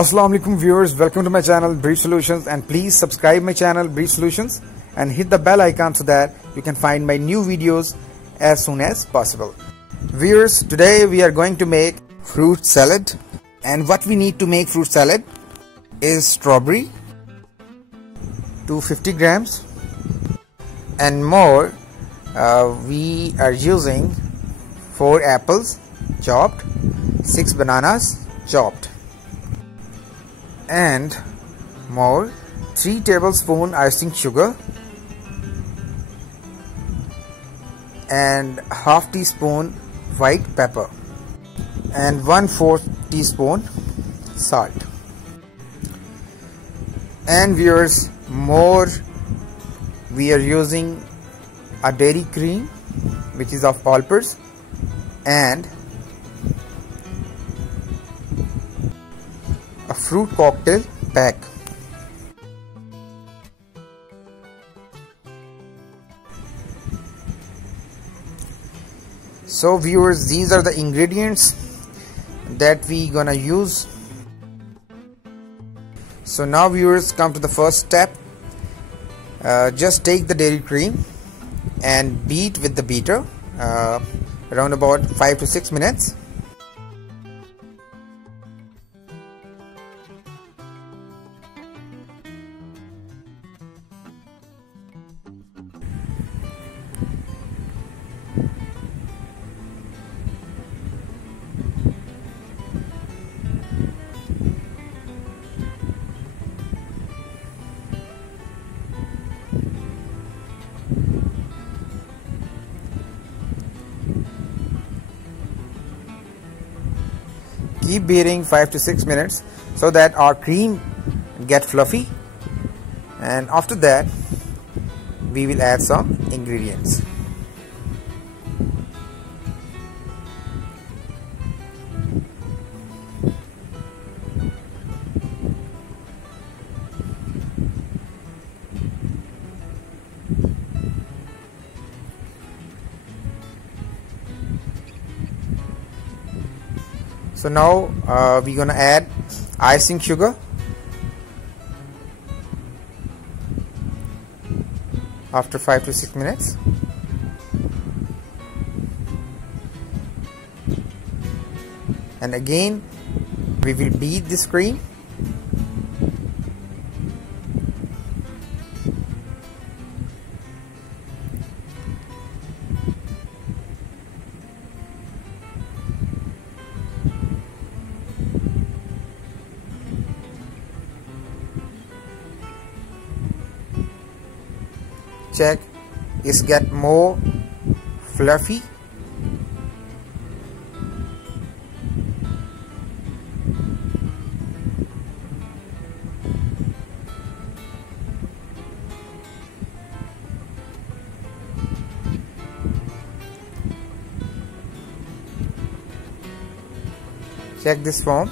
Assalamu alaikum viewers, welcome to my channel Breed Solutions, and please subscribe my channel Breed Solutions and hit the bell icon so that you can find my new videos as soon as possible. Viewers, today we are going to make fruit salad, and what we need to make fruit salad is strawberry 250 grams and more. We are using 4 apples chopped, 6 bananas chopped, and more 3 tablespoon icing sugar and half teaspoon white pepper and 1/4 teaspoon salt. And viewers, more we are using a dairy cream which is of all-purpose and a fruit cocktail pack. So viewers, these are the ingredients that we gonna use. So now viewers, come to the first step. Just take the dairy cream and beat with the beater around about 5 to 6 minutes. Keep beating 5 to 6 minutes so that our cream get fluffy, and after that we will add some ingredients. So now we're gonna add icing sugar after 5 to 6 minutes. And again we will beat this cream. Check is get more fluffy. Check this form.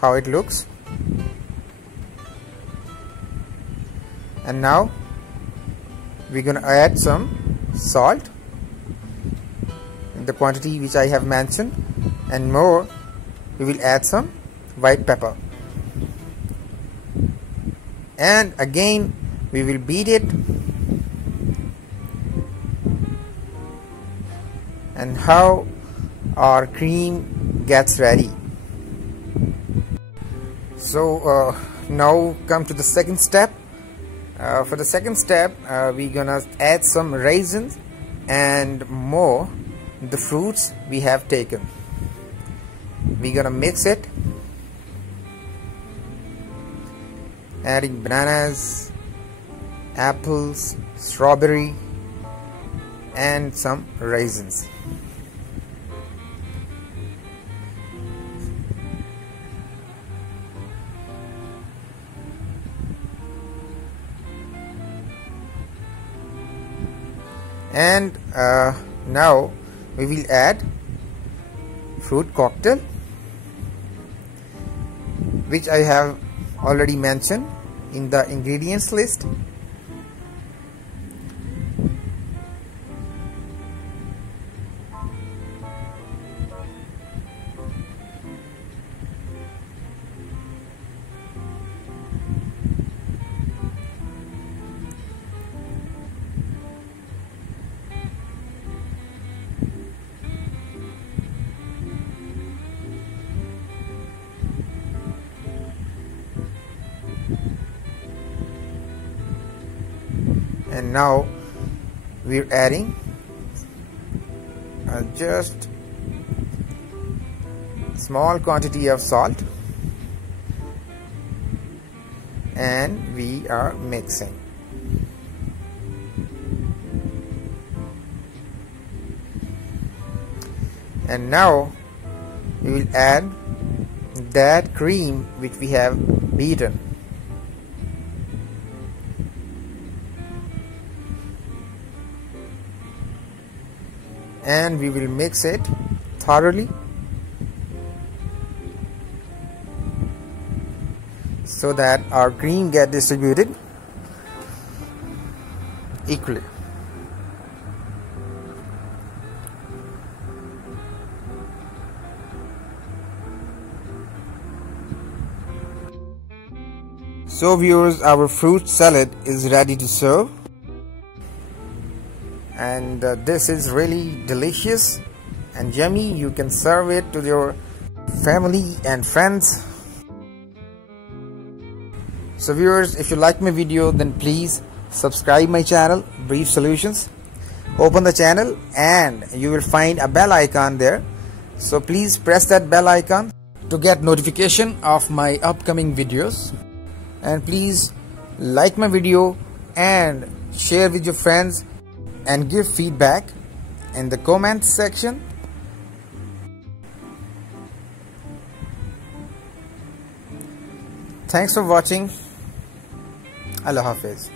How it looks. And now we're gonna add some salt in the quantity which I have mentioned, and more we will add some white pepper, and again we will beat it. And how our cream gets ready. So now come to the second step. For the second step, we're gonna add some raisins and more the fruits we have taken. We're gonna mix it, adding bananas, apples, strawberry and some raisins. And now we will add fruit cocktail, which I have already mentioned in the ingredients list. And now we're adding just small quantity of salt, and we are mixing. And now we will add that cream which we have beaten. And we will mix it thoroughly so that our cream get distributed equally. So viewers, our fruit salad is ready to serve, and this is really delicious and yummy. You can serve it to your family and friends. So viewers, if you like my video, then please subscribe my channel Brief Solutions. Open the channel and you will find a bell icon there, so please press that bell icon to get notification of my upcoming videos. And please like my video and share with your friends and give feedback in the comment section. Thanks for watching. Allah Hafiz.